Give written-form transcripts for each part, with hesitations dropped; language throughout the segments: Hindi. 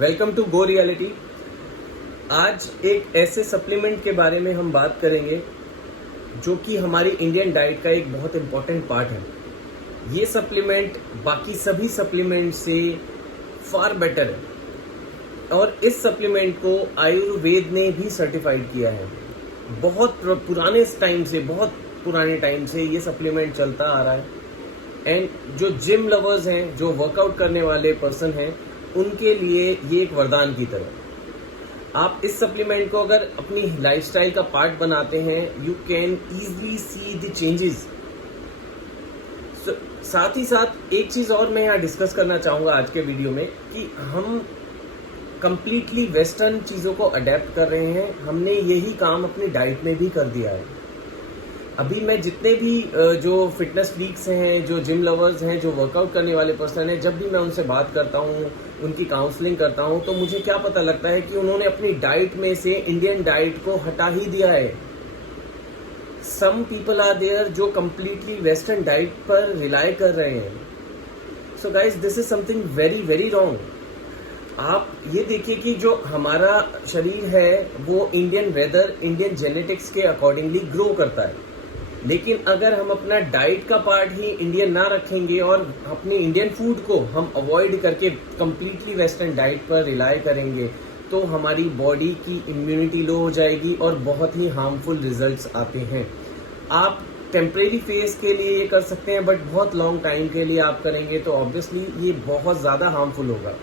Welcome to go reality. आज एक ऐसे सप्लीमेंट के बारे में हम बात करेंगे जो कि हमारी इंडियन डाइट का एक बहुत इम्पोर्टेंट पार्ट है। ये सप्लीमेंट बाकी सभी सप्लीमेंट से फार बेटर है और इस सप्लीमेंट को आयुर्वेद ने भी सर्टिफाइड किया है। बहुत पुराने टाइम से ये सप्लीमेंट चलता आ रहा है एंड जो जिम लवर्स हैं, जो वर्कआउट करने वाले पर्सन हैं, उनके लिए ये एक वरदान की तरह। आप इस सप्लीमेंट को अगर अपनी लाइफस्टाइल का पार्ट बनाते हैं, you can easily see the changes. साथ ही साथ एक चीज और मैं यहाँ डिस्कस करना चाहूंगा आज के वीडियो में कि हम कंप्लीटली वेस्टर्न चीजों को अडेप्ट कर रहे हैं। हमने यही काम अपनी डाइट में भी कर दिया है। अभी मैं जितने भी जो फिटनेस फ्रीक्स हैं, जो जिम लवर्स हैं, जो वर्कआउट करने वाले पर्सन हैं, जब भी मैं उनसे बात करता हूँ, उनकी काउंसलिंग करता हूँ, तो मुझे क्या पता लगता है कि उन्होंने अपनी डाइट में से इंडियन डाइट को हटा ही दिया है। सम पीपल आर देयर जो कंप्लीटली वेस्टर्न डाइट पर रिलाई कर रहे हैं। So guys, this is something very very wrong. आप ये देखिए कि जो हमारा शरीर है वो इंडियन वेदर, इंडियन जेनेटिक्स के अकॉर्डिंगली ग्रो करता है। लेकिन अगर हम अपना डाइट का पार्ट ही इंडियन ना रखेंगे और अपने इंडियन फूड को हम अवॉइड करके कंप्लीटली वेस्टर्न डाइट पर रिलाई करेंगे, तो हमारी बॉडी की इम्यूनिटी लो हो जाएगी और बहुत ही हार्मफुल रिजल्ट्स आते हैं। आप टेम्परेरी फेज के लिए ये कर सकते हैं, बट बहुत लॉन्ग टाइम के लिए आप करेंगे तो ऑब्वियसली ये बहुत ज़्यादा हार्मफुल होगा।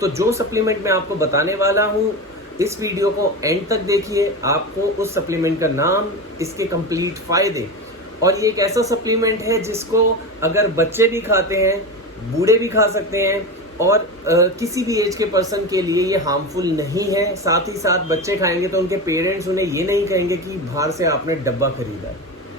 तो जो सप्लीमेंट मैं आपको बताने वाला हूँ, इस वीडियो को एंड तक देखिए। आपको उस सप्लीमेंट का नाम, इसके कंप्लीट फायदे, और ये एक ऐसा सप्लीमेंट है जिसको अगर बच्चे भी खाते हैं, बूढ़े भी खा सकते हैं और किसी भी एज के पर्सन के लिए ये हार्मफुल नहीं है। साथ ही साथ बच्चे खाएंगे तो उनके पेरेंट्स उन्हें ये नहीं कहेंगे कि बाहर से आपने डब्बा खरीदा है।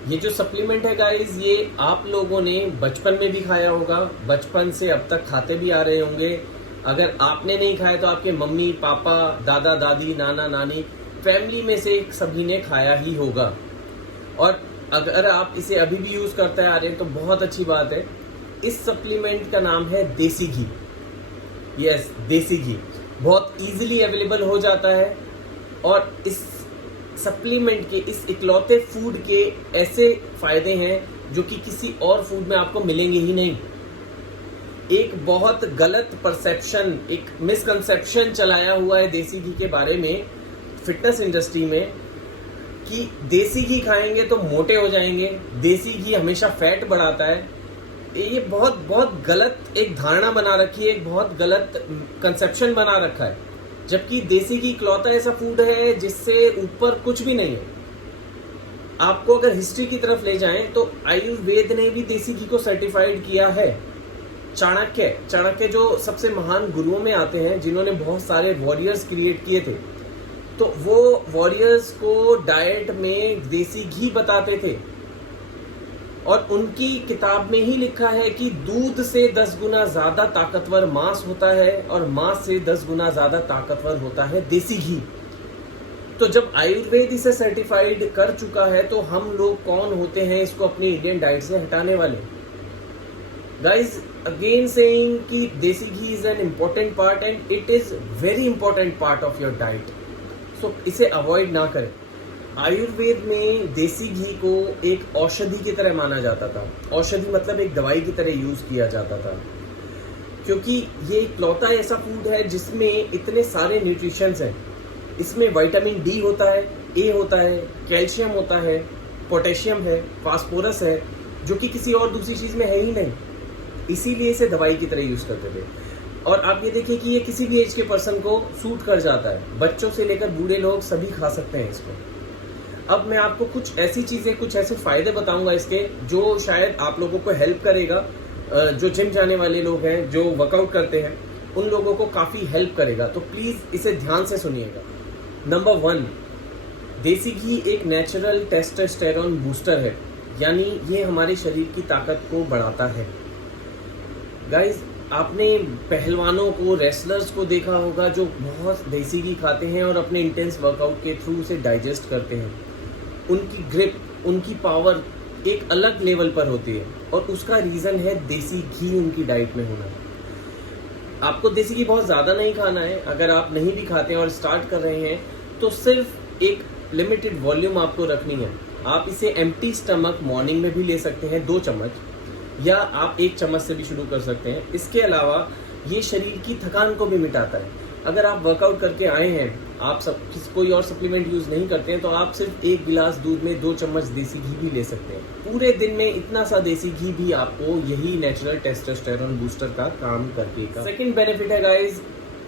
ये जो सप्लीमेंट है गाइज, ये आप लोगों ने बचपन में भी खाया होगा, बचपन से अब तक खाते भी आ रहे होंगे। अगर आपने नहीं खाया तो आपके मम्मी पापा, दादा दादी, नाना नानी, फैमिली में से सभी ने खाया ही होगा। और अगर आप इसे अभी भी यूज करते आ रहे हैं तो बहुत अच्छी बात है। इस सप्लीमेंट का नाम है देसी घी। यस, देसी घी बहुत इजीली अवेलेबल हो जाता है और इस सप्लीमेंट के, इस इकलौते फूड के ऐसे फायदे हैं जो कि किसी और फूड में आपको मिलेंगे ही नहीं। एक बहुत गलत परसेप्शन, एक मिसकंसेप्शन चलाया हुआ है देसी घी के बारे में फिटनेस इंडस्ट्री में कि देसी घी खाएंगे तो मोटे हो जाएंगे, देसी घी हमेशा फैट बढ़ाता है। ये बहुत गलत एक धारणा बना रखी है, एक बहुत गलत कंसेप्शन बना रखा है। जबकि देसी घी इकलौता ऐसा फूड है जिससे ऊपर कुछ भी नहीं है। आपको अगर हिस्ट्री की तरफ ले जाएं तो आयुर्वेद ने भी देसी घी को सर्टिफाइड किया है। चाणक्य जो सबसे महान गुरुओं में आते हैं, जिन्होंने बहुत सारे वॉरियर्स क्रिएट किए थे, तो वो वॉरियर्स को डाइट में देसी घी बताते थे और उनकी किताब में ही लिखा है कि दूध से 10 गुना ज्यादा ताकतवर मांस होता है और मांस से 10 गुना ज्यादा ताकतवर होता है देसी घी। तो जब आयुर्वेद इसे सर्टिफाइड कर चुका है तो हम लोग कौन होते हैं इसको अपनी इंडियन डाइट से हटाने वाले। गाइज, अगेन सेइंग कि desi ghee is an important part and it is very important part of your diet. So इसे अवॉइड ना करें। आयुर्वेद में देसी घी को एक औषधि की तरह माना जाता था। औषधि मतलब एक दवाई की तरह यूज किया जाता था, क्योंकि ये इकलौता ऐसा फूड है जिसमें इतने सारे न्यूट्रिशंस हैं। इसमें विटामिन डी होता है, ए होता है, कैल्शियम होता है, पोटेशियम है, फास्फोरस है, जो कि किसी और दूसरी चीज में है ही नहीं। इसीलिए इसे दवाई की तरह यूज करते थे। और आप ये देखिए कि ये किसी भी एज के पर्सन को सूट कर जाता है। बच्चों से लेकर बूढ़े लोग सभी खा सकते हैं इसको। अब मैं आपको कुछ ऐसी चीजें, कुछ ऐसे फायदे बताऊंगा इसके, जो शायद आप लोगों को हेल्प करेगा। जो जिम जाने वाले लोग हैं, जो वर्कआउट करते हैं, उन लोगों को काफी हेल्प करेगा। तो प्लीज इसे ध्यान से सुनिएगा। नंबर 1, देसी घी एक नेचुरल टेस्टोस्टेरोन बूस्टर है, यानी ये हमारे शरीर की ताकत को बढ़ाता है। गाइज, आपने पहलवानों को, रेसलर्स को देखा होगा जो बहुत देसी घी खाते हैं और अपने इंटेंस वर्कआउट के थ्रू उसे डाइजेस्ट करते हैं। उनकी ग्रिप, उनकी पावर एक अलग लेवल पर होती है और उसका रीज़न है देसी घी उनकी डाइट में होना। आपको देसी घी बहुत ज़्यादा नहीं खाना है। अगर आप नहीं भी खाते हैं और स्टार्ट कर रहे हैं तो सिर्फ एक लिमिटेड वॉल्यूम आपको रखनी है। आप इसे एम्प्टी स्टमक मॉर्निंग में भी ले सकते हैं 2 चम्मच, या आप 1 चम्मच से भी शुरू कर सकते हैं। इसके अलावा ये शरीर की थकान को भी मिटाता है। अगर आप वर्कआउट करके आए हैं, आप कोई और सप्लीमेंट यूज नहीं करते हैं, तो आप सिर्फ 1 गिलास दूध में 2 चम्मच देसी घी भी ले सकते हैं। पूरे दिन में इतना सा देसी घी भी आपको यही नेचुरल टेस्टोस्टेरोन बूस्टर का काम करके। सेकंड बेनिफिट है गाइज,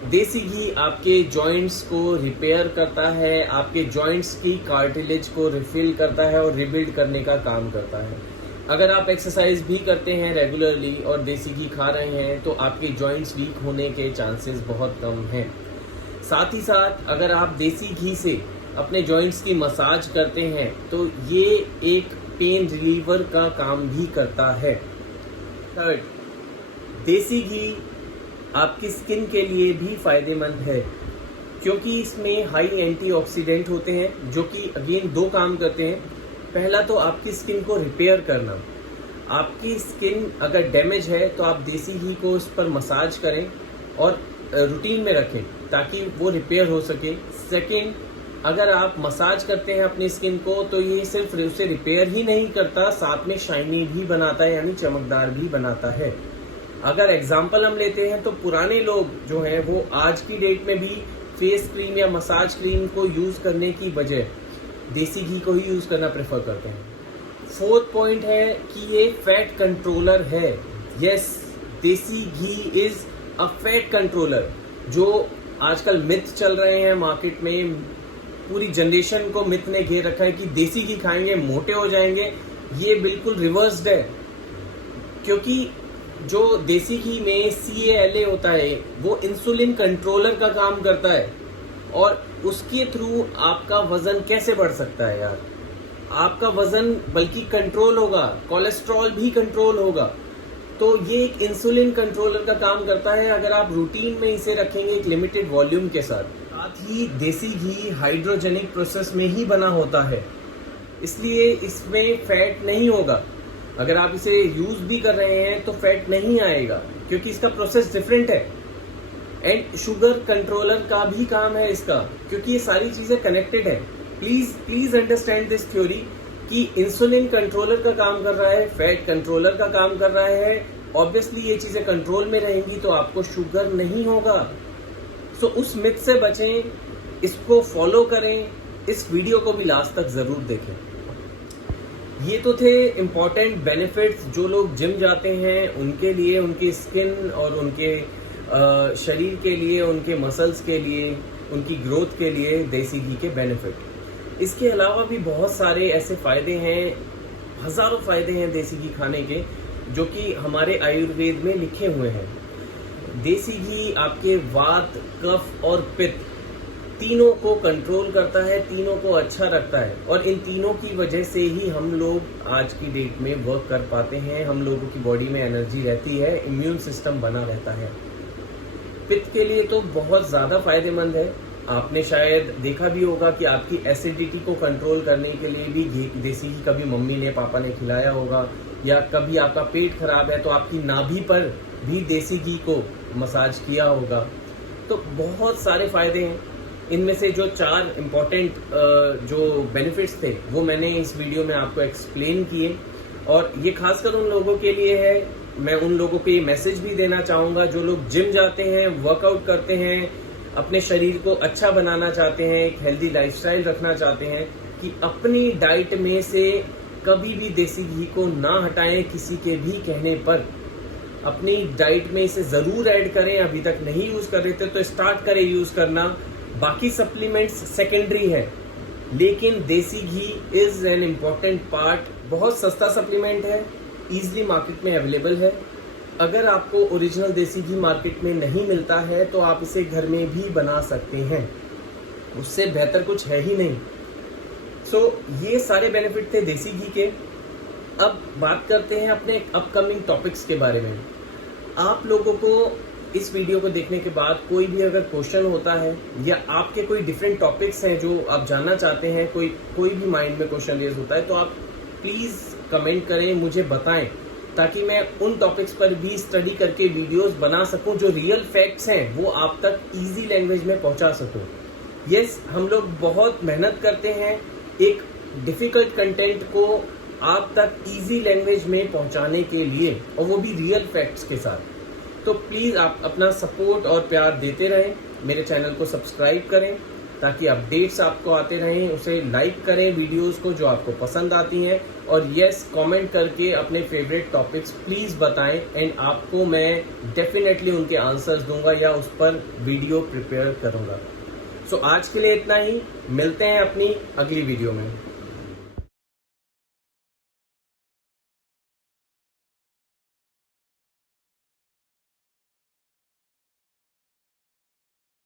देसी घी आपके जॉइंट्स को रिपेयर करता है, आपके जॉइंट्स की कार्टिलेज को रिफिल करता है और रिबिल्ड करने का काम करता है। अगर आप एक्सरसाइज भी करते हैं रेगुलरली और देसी घी खा रहे हैं तो आपके जॉइंट्स वीक होने के चांसेस बहुत कम हैं। साथ ही साथ अगर आप देसी घी से अपने जॉइंट्स की मसाज करते हैं तो ये एक पेन रिलीवर का काम भी करता है। थर्ड, देसी घी आपकी स्किन के लिए भी फायदेमंद है क्योंकि इसमें हाई एंटीऑक्सीडेंट होते हैं जो कि अगेन 2 काम करते हैं। पहला तो आपकी स्किन को रिपेयर करना। आपकी स्किन अगर डैमेज है तो आप देसी घी को उस पर मसाज करें और रूटीन में रखें ताकि वो रिपेयर हो सके। सेकंड, अगर आप मसाज करते हैं अपनी स्किन को तो ये सिर्फ उसे रिपेयर ही नहीं करता, साथ में शाइनी भी बनाता है, यानी चमकदार भी बनाता है। अगर एग्जाम्पल हम लेते हैं तो पुराने लोग जो हैं वो आज की डेट में भी फेस क्रीम या मसाज क्रीम को यूज करने की बजाय देसी घी को ही यूज करना प्रेफर करते हैं। फोर्थ पॉइंट है कि ये फैट कंट्रोलर है। यस, देसी ghee is a fat controller. जो आजकल मिथ चल रहे हैं मार्केट में, पूरी जनरेशन को मिथ ने घेर रखा है कि देसी घी खाएंगे मोटे हो जाएंगे, ये बिल्कुल रिवर्स्ड है। क्योंकि जो देसी घी में CALA होता है वो इंसुलिन कंट्रोलर का काम करता है और उसके थ्रू आपका वजन कैसे बढ़ सकता है यार। आपका वजन बल्कि कंट्रोल होगा, कोलेस्ट्रॉल भी कंट्रोल होगा। तो ये एक इंसुलिन कंट्रोलर का काम करता है अगर आप रूटीन में इसे रखेंगे एक लिमिटेड वॉल्यूम के साथ। साथ ही देसी घी हाइड्रोजेनिक प्रोसेस में ही बना होता है, इसलिए इसमें फैट नहीं होगा। अगर आप इसे यूज भी कर रहे हैं तो फैट नहीं आएगा क्योंकि इसका प्रोसेस डिफरेंट है। एंड शुगर कंट्रोलर का भी काम है इसका, क्योंकि ये सारी चीजें कनेक्टेड है। प्लीज अंडरस्टैंड दिस थ्योरी कि इंसुलिन कंट्रोलर का काम कर रहा है, फैट कंट्रोलर का काम कर रहा है। ऑब्वियसली ये चीजें कंट्रोल में रहेंगी तो आपको शुगर नहीं होगा। सो उस मिथ से बचें, इसको फॉलो करें। इस वीडियो को भी लास्ट तक जरूर देखें। ये तो थे इम्पोर्टेंट बेनिफिट्स जो लोग जिम जाते हैं उनके लिए, उनकी स्किन और उनके शरीर के लिए, उनके मसल्स के लिए, उनकी ग्रोथ के लिए देसी घी के बेनिफिट। इसके अलावा भी बहुत सारे ऐसे फायदे हैं, हजारों फायदे हैं देसी घी खाने के जो कि हमारे आयुर्वेद में लिखे हुए हैं। देसी घी आपके वात, कफ और पित्त तीनों को कंट्रोल करता है, तीनों को अच्छा रखता है और इन तीनों की वजह से ही हम लोग आज की डेट में वर्क कर पाते हैं। हम लोगों की बॉडी में एनर्जी रहती है, इम्यून सिस्टम बना रहता है। पित्त के लिए तो बहुत ज़्यादा फायदेमंद है। आपने शायद देखा भी होगा कि आपकी एसिडिटी को कंट्रोल करने के लिए भी देसी घी कभी मम्मी ने, पापा ने खिलाया होगा, या कभी आपका पेट खराब है तो आपकी नाभि पर भी देसी घी को मसाज किया होगा। तो बहुत सारे फायदे हैं। इनमें से जो 4 इम्पोर्टेंट जो बेनिफिट्स थे वो मैंने इस वीडियो में आपको एक्सप्लेन किए और ये खासकर उन लोगों के लिए है। मैं उन लोगों को ये मैसेज भी देना चाहूँगा जो लोग जिम जाते हैं, वर्कआउट करते हैं, अपने शरीर को अच्छा बनाना चाहते हैं, एक हेल्दी लाइफस्टाइल रखना चाहते हैं, कि अपनी डाइट में से कभी भी देसी घी को ना हटाएं किसी के भी कहने पर। अपनी डाइट में इसे ज़रूर ऐड करें। अभी तक नहीं यूज़ कर रहे थे तो स्टार्ट करें यूज़ करना। बाकी सप्लीमेंट्स सेकेंडरी है, लेकिन देसी ghee is an important part. बहुत सस्ता सप्लीमेंट है, ईजिली मार्केट में अवेलेबल है। अगर आपको ओरिजिनल देसी घी मार्केट में नहीं मिलता है तो आप इसे घर में भी बना सकते हैं, उससे बेहतर कुछ है ही नहीं। सो ये सारे बेनिफिट थे देसी घी के। अब बात करते हैं अपने अपकमिंग टॉपिक्स के बारे में। आप लोगों को इस वीडियो को देखने के बाद कोई भी अगर क्वेश्चन होता है या आपके कोई डिफरेंट टॉपिक्स हैं जो आप जानना चाहते हैं, कोई भी माइंड में क्वेश्चन रेज होता है, तो आप प्लीज़ कमेंट करें, मुझे बताएं ताकि मैं उन टॉपिक्स पर भी स्टडी करके वीडियोस बना सकूं, जो रियल फैक्ट्स हैं वो आप तक इजी लैंग्वेज में पहुंचा सकूं। यस, हम लोग बहुत मेहनत करते हैं एक डिफिकल्ट कंटेंट को आप तक इजी लैंग्वेज में पहुंचाने के लिए, और वो भी रियल फैक्ट्स के साथ। तो प्लीज आप अपना सपोर्ट और प्यार देते रहें, मेरे चैनल को सब्सक्राइब करें ताकि अपडेट्स आपको आते रहें, उसे लाइक करें वीडियोस को जो आपको पसंद आती हैं, और यस, कमेंट करके अपने फेवरेट टॉपिक्स प्लीज बताएं, एंड आपको मैं डेफिनेटली उनके आंसर्स दूंगा या उस पर वीडियो प्रिपेयर करूंगा। सो आज के लिए इतना ही, मिलते हैं अपनी अगली वीडियो में।